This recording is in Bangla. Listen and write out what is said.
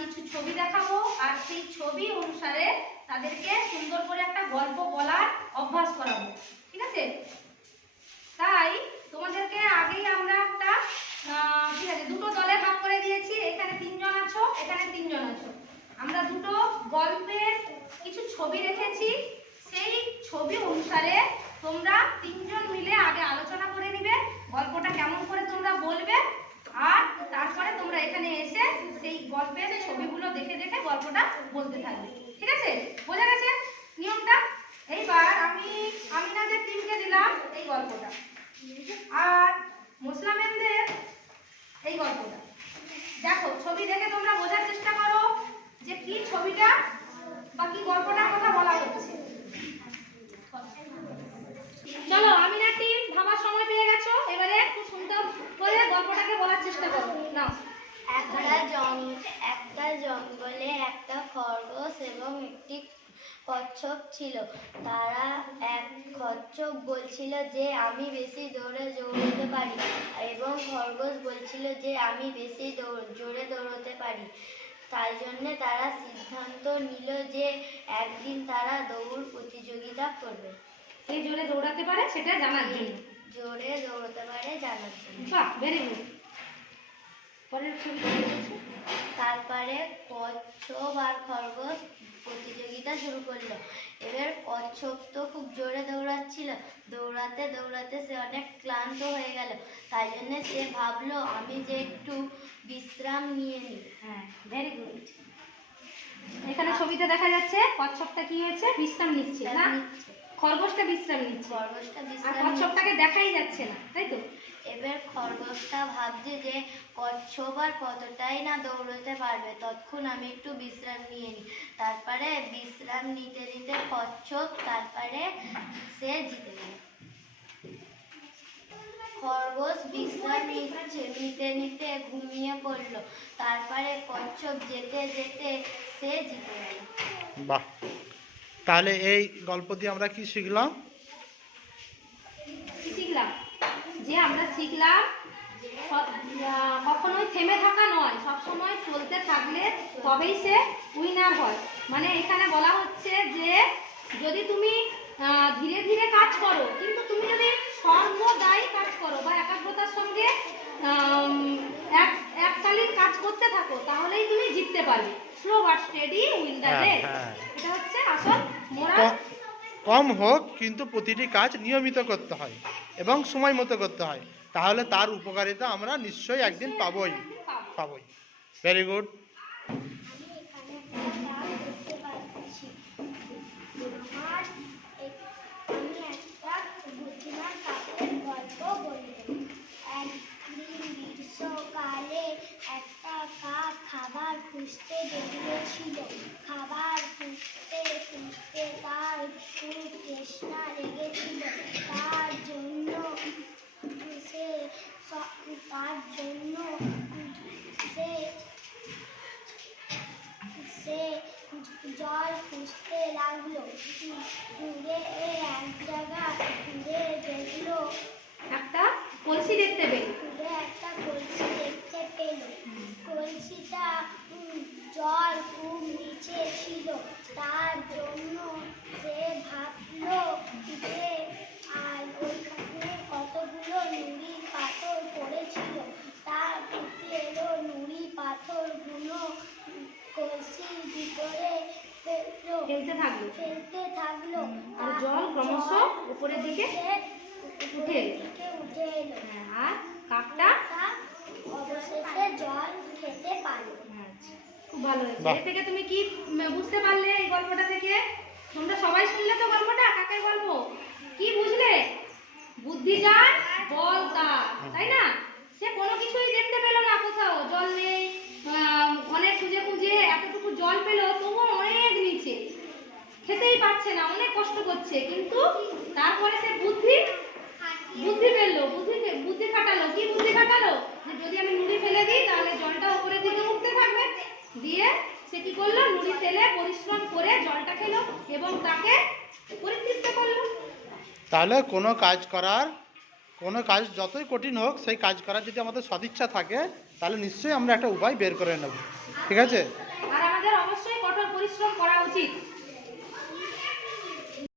কিছু ছবি দেখাবো আর সেই ছবি অনুসারে তাদেরকে সুন্দর করে একটা গল্প বলার অভ্যাস করাবো, ঠিক আছে? তাই তোমাদেরকে আগেই আমরা একটা ঠিক আছে দুটো দলে ভাগ করে দিয়েছি। এখানে 3 জন আছো, এখানে 3 জন আছো। আমরা দুটো গল্পের কিছু ছবি রেখেছি, সেই ছবি অনুসারে তোমরা 3 জন মিলে আগে আলোচনা করে নিবে গল্পটা কেমন করে তোমরা বলবে, আর তারপরে তোমরা এখানে এসে সেই গল্পের ছবিগুলো দেখে দেখে গল্পটা বলতে থাকবে, ঠিক আছে? বোঝা গেছে নিয়মটা? এইবার আমি আমিনাদের টিমকে দিলাম এই গল্পটা আর মশলা ম্যামদের এই গল্পটা। দেখো ছবি দেখে তোমরা বোঝার চেষ্টা করো যে কি ছবিটা বা কি গল্পটার কথা বলা হচ্ছে। চলো আমিনা টিম ভাবার সময় পেয়ে গেছো, এবারে একটু সুন্দর করে গল্পটাকে বলার চেষ্টা করো। নাও। একটা জঙ্গলে একটা খরগোশ এবং একটি কচ্ছপ ছিল। তারা এক কচ্ছপ বলছিল যে আমি বেশি দৌড়াতে পারি এবং খরগোশ বলছিল যে আমি বেশি জোরে দৌড়াতে পারি। তাই জন্য তারা সিদ্ধান্ত নিল যে একদিন তারা দৌড় প্রতিযোগিতা করবে। কে জোরে দৌড়াতে পারে সেটা জানার জন্য। জোরে দৌড়াতে পারে জানার জন্য। বাহ, ভেরি গুড। পরের ছবি। তারপরে কচ্ছপ আর খরগোশ প্রতিযোগিতা শুরু করলো। এবার কচ্ছপ তো খুব জোরে দৌড়াচ্ছিল, দৌড়াতে দৌড়াতে সে অনেক ক্লান্ত হয়ে গেল। তাই জন্য সে ভাবলো আমি যে একটু বিশ্রাম নিয়ে নিই। হ্যাঁ, ভেরি গুড। এখানে ছবিতে দেখা যাচ্ছে কচ্ছপটা কি হয়েছে, বিশ্রাম নিচ্ছে না? খরগোশটা বিশ্রাম নিচ্ছে। খরগোশটা আর কচ্ছপটাকে দেখাই যাচ্ছে না, তাই তো? এবার খরগোশটা ভাবছে যে কচ্ছপ আর কতটাই না দৌড়াতে পারবে, ততক্ষণ আমি একটু বিশ্রাম নিয়ে নিই। তারপরে বিশ্রাম নিতে নিতে কচ্ছপ তারপরে সে জিতে গেল। খরগোশ বিশ্রাম নিতে নিতে ঘুমিয়ে পড়ল। তারপরে কচ্ছপ যেতে যেতে সে জিতে গেল। বাহ, তাহলে এই গল্প দিয়ে আমরা কি শিখলাম? যে আমরা শিখলাম কখনোই থেমে থাকা নয়, সবসময় চলতে থাকলে তবেই সে উইনার হয়। মানে এখানে বলা হচ্ছে যে যদি তুমি ধীরে ধীরে কাজ করো, কিন্তু তুমি যদি সর্বদাই কাজ করো বা একাগ্রতার সঙ্গে এককালীন কাজ করতে থাকো, তাহলেই তুমি জিততে পারবে। Slow but steady win the race. এটা হচ্ছে আসল মোরাল। কম হোক কিন্তু প্রতিটি কাজ নিয়মিত করতে হয় এবং সময় মতো করতে হয়, তাহলে তার উপকারিতা আমরা নিশ্চয়ই একদিন পাবই। Very good. গ্রীষ্মকালে একটা কাক খাবার খুঁজতে বেরিয়েছিল। খাবার খুঁজতে খুঁজতে তার খুব তৃষ্ণা লেগেছিল। তার জন্য সে জল খুঁজতে লাগলো। দূরে এক জায়গা ঘুরে দেখলো একটা কলসি দেখতে পেল। একটা কলসি দেখতে পেল। কলসিটা জল খুব নিচে ছিল। তার জন্য সে ভাবলো যে আর ওইখানে কতগুলো নুড়ি পাথর পড়েছিল। তার বুদ্ধি এলো নুড়ি পাথরগুলো কলসির ভিতরে ফেলতে থাকলো। আর জল ক্রমশ উপরের দিকে উঠে এলো। আর কাকটা অবশেষে জল খেতে পারলো। খুব ভালো হয়েছে। এর থেকে তুমি কি বুঝতে পারলে এই গল্পটা থেকে? তোমরা সবাই শুনলে তো গল্পটা, কাকের গল্প। কি বুঝলে? বুদ্ধি যার বল তার, তাই না? সে কোনো কিছুই দেখতে পেল না, কোথাও জল নেই, অনেক খুঁজে খুঁজে এতটুকু জল পেল, তবুও অনেক নিচে, খেতেই পারছে না, অনেক কষ্ট করছে। কিন্তু তারপরে সে বুদ্ধি পেলো, বুদ্ধি খাটালো। কি বুদ্ধি খাটালো? যে যদি আমি নুড়ি ফেলে দিই তাহলে জলটা উপরের দিকে উঠতে থাকবে। দিয়ে সে কি করলো? নুড়ি ফেলে পরিশ্রম করে জলটা খেলো এবং তাকে পরিতৃপ্ত করলো। তাহলে কোনো কাজ যতই কঠিন হোক, সেই কাজ করার যদি আমাদের সদিচ্ছা থাকে, তাহলে নিশ্চয়ই আমরা একটা উপায় বের করে নেব। ঠিক আছে? আমাদের অবশ্যই কঠোর পরিশ্রম করা উচিত।